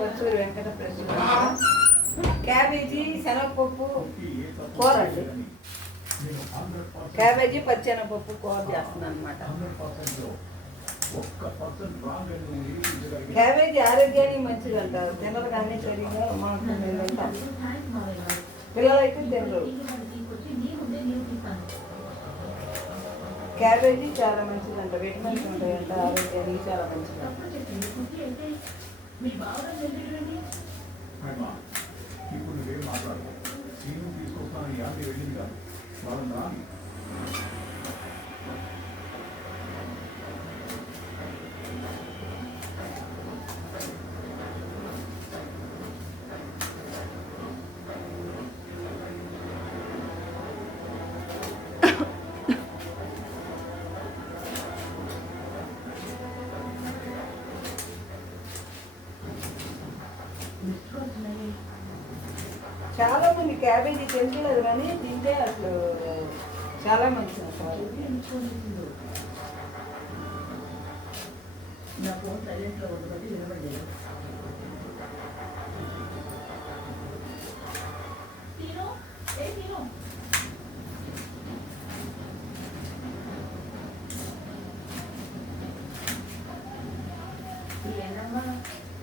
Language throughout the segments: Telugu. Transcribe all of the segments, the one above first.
పచ్చూరి వెంకట ప్రసాద్. క్యాబేజీ శనగపప్పు కూర అండి. క్యాబేజీ పచ్చెనగపప్పు కూర చేస్తున్నాను అనమాట. క్యాబేజీ ఆరోగ్యానికి మంచిది అంటారు. తినరు కానీ సరిగ్గా మాకు తింటాం. పిల్లలైతే తినరు. క్యాబేజీ చాలా మంచిదంట, విటమిన్స్ ఉంటాయంట, ఆరోగ్యానికి చాలా మంచిది. ఇప్పుడు నువ్వేం మాట్లాడు, సీను తీసుకొస్తాను, యాభై వెళ్ళింది కాదు వాళ్ళ. చాలా మంది క్యాబేజీ తెలియలేదు కానీ తింటే అసలు చాలా మంచిది అంటారు. నా ఫోన్ సైలెంట్లో ఉండబట్టి వినబడలేదు. ఏంటమ్మా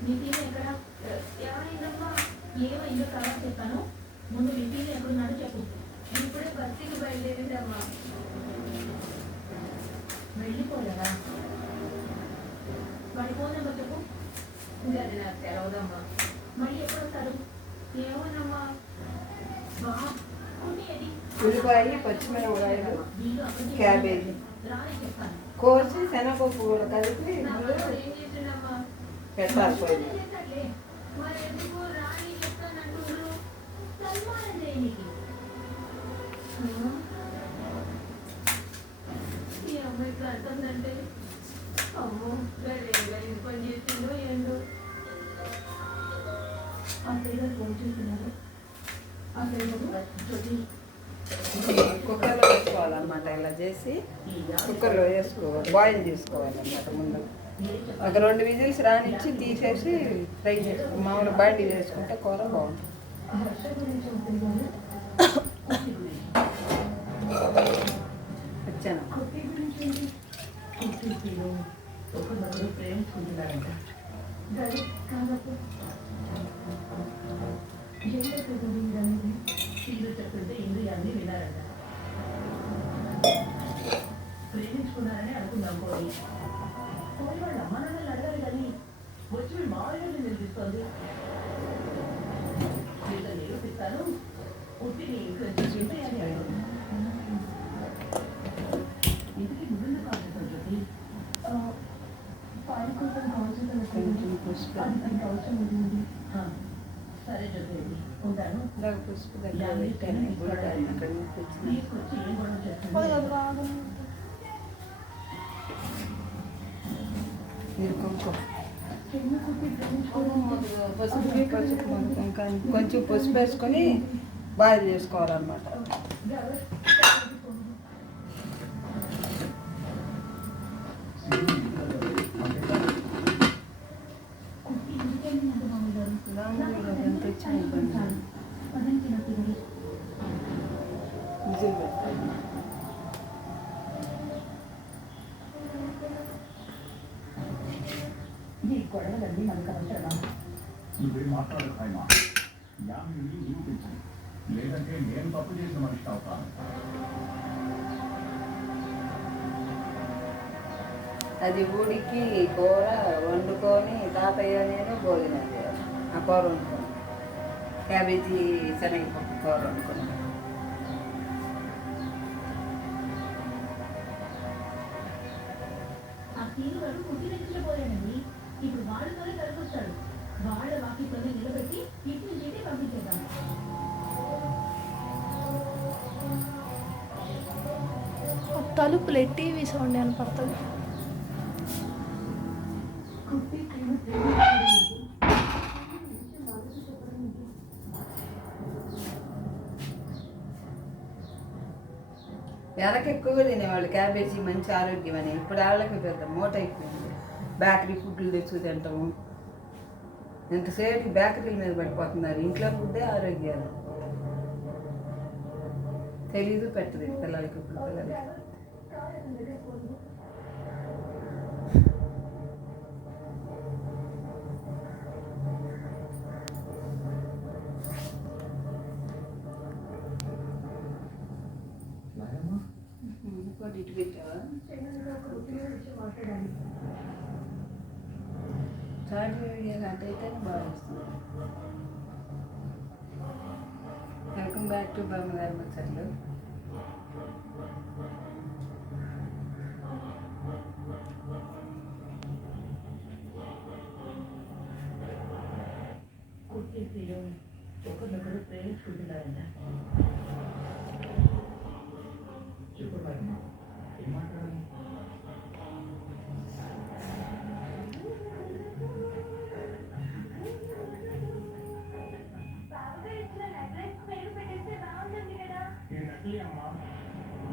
నీ తీరు ఎక్కడ? ఎవరైందమ్మా? ఏమైందో తర్వాత చెప్పాను. ముందు మీ తీరు ఎక్కడున్నాడో చెప్పు. ఇప్పుడే బస్సుకి బయలుదేరిందమ్మా. వెళ్ళిపోలేదా? వాడి ఫోన్ నెంబర్ చెప్పు. ఇంకా అది నాకు తెలవదమ్మా. మళ్ళీ ఎప్పుడు వస్తారు? ఏమోనమ్మా. ఉల్లిపాయ, పచ్చిమిరపకాయలు, క్యాబేజీ కోసి శనగపప్పు కూడా కలిపి పెట్టాలి పోయి. ఈ అమ్మాయికి అర్థందంటే అమ్మో పని చేసిందో ఏంటో. ఆ పిల్లలు ఫోన్ చేస్తున్నారు. ఆ పిల్లలు కుక్కర్లో వేసుకోవాలన్నమాట. ఇలా చేసి కుక్కర్లో వేసుకోవాలి, బాయిల్ చేసుకోవాలన్నమాట. ముందు ఒక 2 విజిల్స్ రానిచ్చి తీసేసి ఫ్రై చేసుకో. మామూలు బాండి వేసుకుంటే కూర బాగుంటుంది. వచ్చాను ప్రేమించుకుంటున్నారంట. చెప్తుంటే ఇంద్రియాన్ని వినారంట. ప్రేమించుకున్నారని అనుకుందాం. కోరి వాళ్ళ అమ్మ నాన్నలు అడగాలి కానీ వచ్చి మీ మామూలు నిలిపిస్తోంది. మీతో నిరూపిస్తాను. ఉట్టి నీ ఇంట్లో ఇంద్రియాన్ని అడగదు. ఇంటికి ముందు కావచ్చు జ్యోతి. పాలు కోసం అవసరం ఉంది. సరే జ్యోతి ఉంటాను. పుష్పు దగ్గర కొంచెం పసుపు వేసుకొని బాయిల్ చేసుకోవాలన్నమాట. గొడవలన్నీ మనకు అవసరమా? నువ్వే మాట్లాడతాయమా? యామిని నిరూపించు, లేదంటే నేను తప్పు చేసిన మనిషి అవుతాను. అది ఊడికి కూర వండుకొని తాతయ్య నేను భోజనం చేయాలి. ఆ కూర వండుకొని క్యాబేజీ శనగపప్పు కూర వండుకొని ఇప్పుడు వాళ్ళతోనే కలిపొస్తాడు. వాళ్ళ వాకిట్లోనే నిలబెట్టి ఇంటి చేసి పంపించేద్దాం. తలుపులు టీవీ సౌండ్ అని పడుతుంది. వెనక ఎక్కువగా తినేవాళ్ళు క్యాబేజీ, మంచి ఆరోగ్యం అని. ఇప్పుడు వాళ్ళకి పెద్ద మూట అయిపోయింది. బేకరీ ఫుడ్లు తెచ్చుకు తింటాము. ఎంతసేపు బేకరీల మీద పడిపోతున్నారు. ఇంట్లో ఫుడ్డే ఆరోగ్యాలు తెలీదు పెట్టదు పిల్లలకి. ఇప్పుడు పిల్లలకి ఇటు పెట్టావా థర్డ్ వీడియో అటైతే బాగా వస్తుంది. వెల్కమ్ బ్యాక్ టు బామ్మగారి ముచ్చట్లు. ఒకరినొకరు ప్రేమించుకుంటున్నారంట.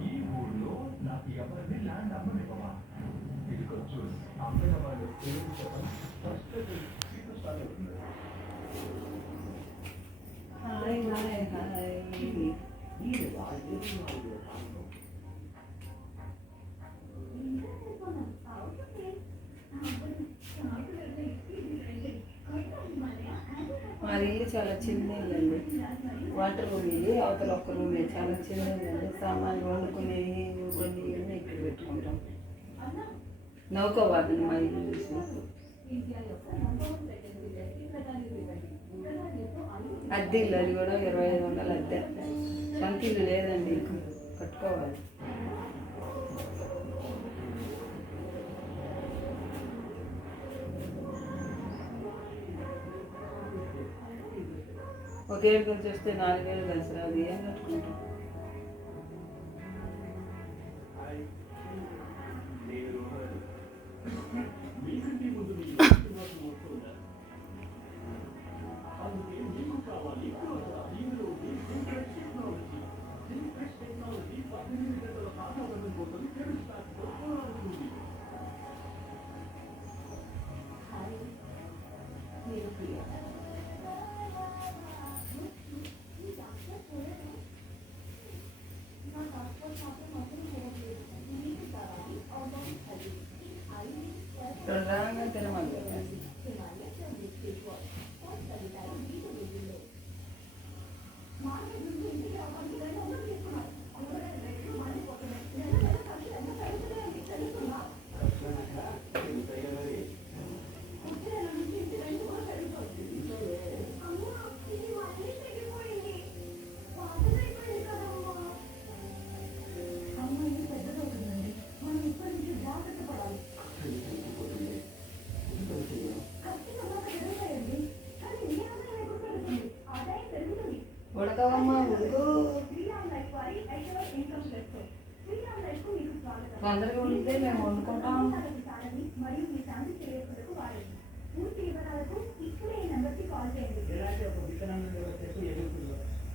ఈ ఊళ్ళో నాకు ఎవరిని ల్యాండ్ అమ్మనివ్వమా. ఇది కొంచెం అమ్మిన వాళ్ళు మాది ఇల్లు చాలా చిన్న ఇల్లు అండి. వాటర్ రూమ్ ఇది, అవతల ఒక్క రూమే, చాలా చిన్న ఇల్లు అండి. సామాన్లు వండుకునేవి కొన్ని ఇవన్నీ ఇక్కడ పెట్టుకుంటాం. నౌకోవాలి మా ఇల్లు చూసి. అద్దె ఇల్లు, అది కూడా 2500 అద్దె. సొంత ఇల్లు లేదండి, కట్టుకోవాలి. ఒక ఏడు కలిసి వస్తే 4 ఏళ్ళు కలిసి రాదు. ఏం కట్టుకుంటాం? రాగా తినమని ఉడకవమ్మా, ఉడుకు. తొందరగా ఉంటే మేము వండుకుంటాం.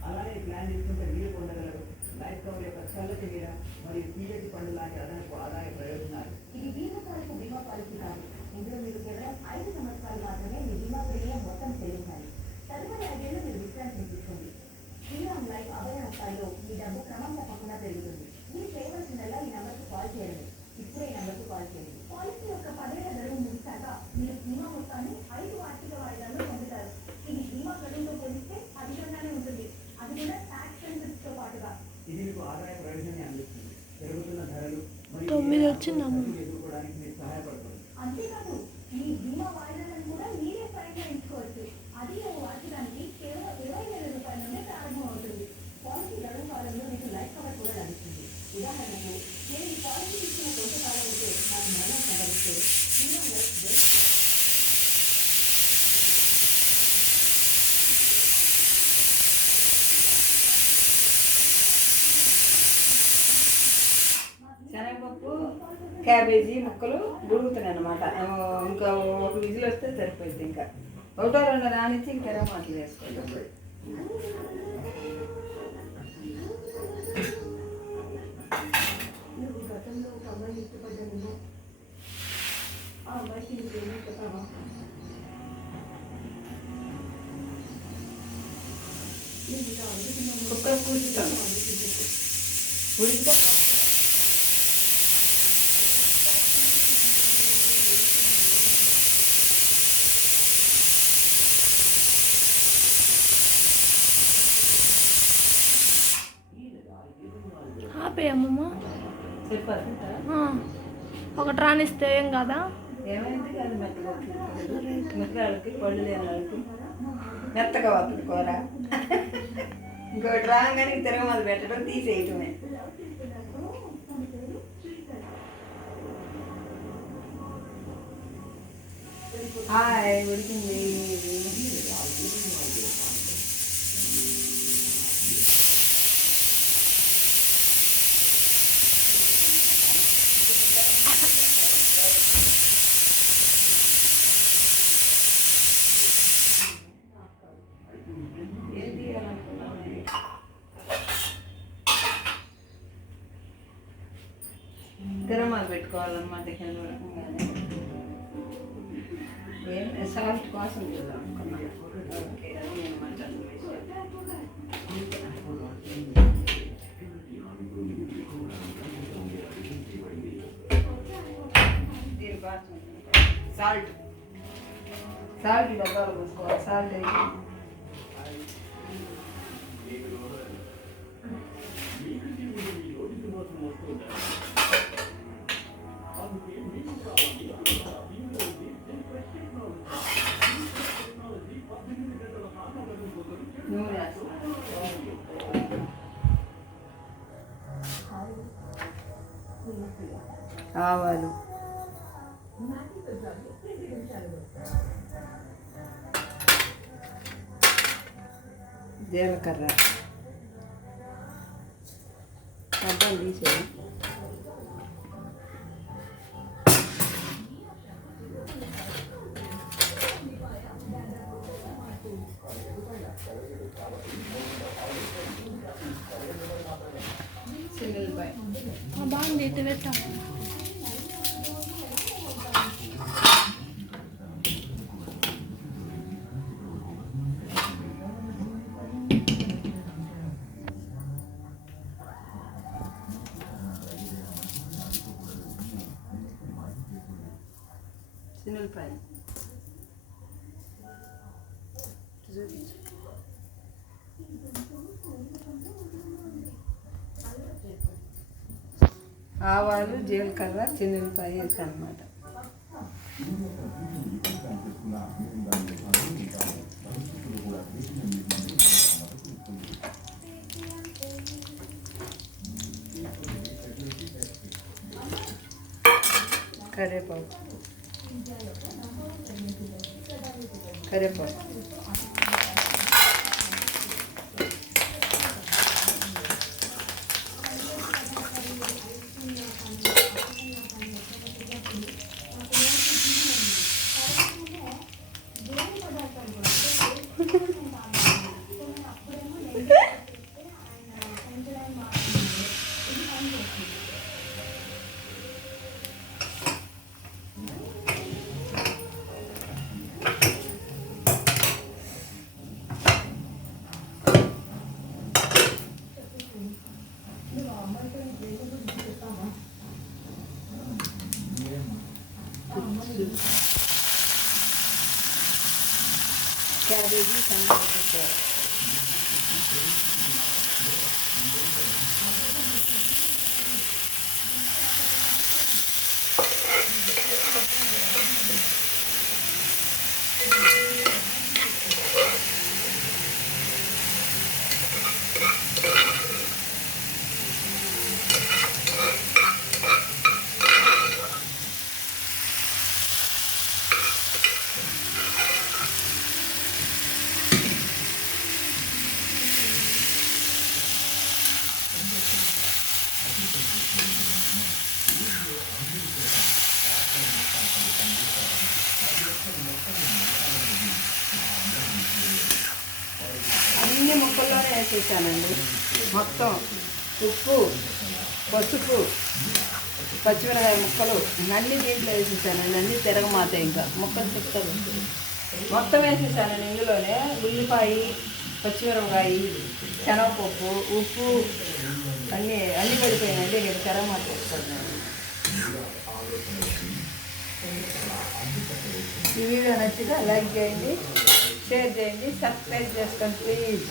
అలానే ప్లాన్ చేసుకుంటే మీరు పొందగలరు లైఫ్ కవర్ యొక్క చల్లటి నీడ మరియు తీయటి పండు లాంటి అదనపు ఆదాయ ప్రయోజనాలు. ఇది దీర్ఘకాలిక బీమా పాలసీ కాదు. ఇందులో మీరు కేవలం 5 సంవత్సరాలు మాత్రమే మీ బీమా ప్రీమియం మొత్తం చెల్లించాలి. తదుపరి 5 ఏళ్ళు మీరు విశ్రాంతి తీసుకోండి. శ్రీరామ్ లైఫ్ అభయ హస్తాల్లో మీ డబ్బు క్రమం తప్పకుండా పెరుగుతుంది. మీరు చేయవలసిందల్లా ఈ నంబర్కు కాల్ చేయండి. ఇప్పుడే ఈ నంబర్కు కాల్ చేయండి. పాలసీ యొక్క 10 ఏళ్ల గడువు ముగిశాక మీరు బీమా మొత్తాన్ని 5 వార్షిక వాయిదాల్లో పొందుతారు. ఇది బీమా గడువుతో పోలిస్తే అధికంగానే ఉంటుంది. అది కూడా ట్యాక్స్ బెనిఫిట్స్తో పాటుగా. ఇది మీకు ఆదాయ ప్రయోజనాన్ని అందిస్తుంది. పెరుగుతున్న ధరలు మరియు ఎదుర్కోవడానికి మీకు సహాయపడుతుంది. అంతేకాదు మీ బీమా వాయిదాలను కూడా మీరే స్వయంగా ఎంచుకోవచ్చు. అది వార్షికానికి కేవలం 20,000 రూపాయల నుండి ప్రారంభమవుతుంది. పాలసీ గడువు కాలంలో మీకు లైఫ్ కవర్ కూడా లభిస్తుంది. ఉదాహరణకు నేను ఈ పాలసీ ఇచ్చిన కొంత కాలం అయితే నాకు మరణం సంభవిస్తే శనగపప్పు క్యాబేజీ ముక్కలు ఉడుగుతున్నాయి అన్నమాట. ఇంకా ఒక విజిల్ వస్తే సరిపోయింది. ఇంకా 1-2 రానిచ్చి ఇంకా మాటలు వేసుకుంటాం. గతంలో ఒక అమ్మాయిని ఇష్టపడ్డాను. ఆ అమ్మాయికి నువ్వేమో చెప్పావా? కుక్కర్ కూర్చుతాను ఉడికితే ఆపేయమ్మమ్మ. చెప్పారు ఒకటి రానిస్తే ఏం కాదా? ఏమైంది కాదు మెత్తగాళ్ళకి పళ్ళు లేని వాళ్ళకి మెత్తగా వస్తుంది కూర. ఇంకోటి రాగానే తిరగమది పెట్టడం తీసేయటమే. హాయ్ ఉడికింది. తిరమాలు పెట్టుకోవాలన్నమాట. కింద రకంగానే ఏం సాల్ట్ కోసం అనుకున్నాను. ఓకే మటన్ దీనికోసం సాల్ట్ డబ్బాలు పోసుకోవాలి. సాల్ట్ అయితే నూనె ఆవాలు జీలకర్ర అర్థం తీసేది. బాగుంది. ఇటు పెట్టాం. శనగపాయ ఆవాలు జీలకర్ర శనగపాయ వేస్తాను అన్నమాట. కరివేపాకు క్యాబేజీ టమాటా అన్ని ముక్కల్లోనే వేసేసానండి. మొత్తం ఉప్పు, పసుపు, పచ్చిమిరకాయ ముక్కలు అన్నీ దీంట్లో వేసేసానండి. అన్నీ తిరగమాతాయి. ఇంకా ముక్కలు తిక్కలు మొత్తం వేసేసానండి. ఇందులోనే ఉల్లిపాయ, పచ్చిమిరపకాయ, శనగపప్పు, ఉప్పు అన్నీ పడిపోయినాయండి. నేను తెరమాట వేసుకున్నాను. ఈ వీడియో నచ్చితే లైక్ చేయండి, షేర్ చేయండి, సబ్స్క్రైబ్ చేసుకోండి ప్లీజ్.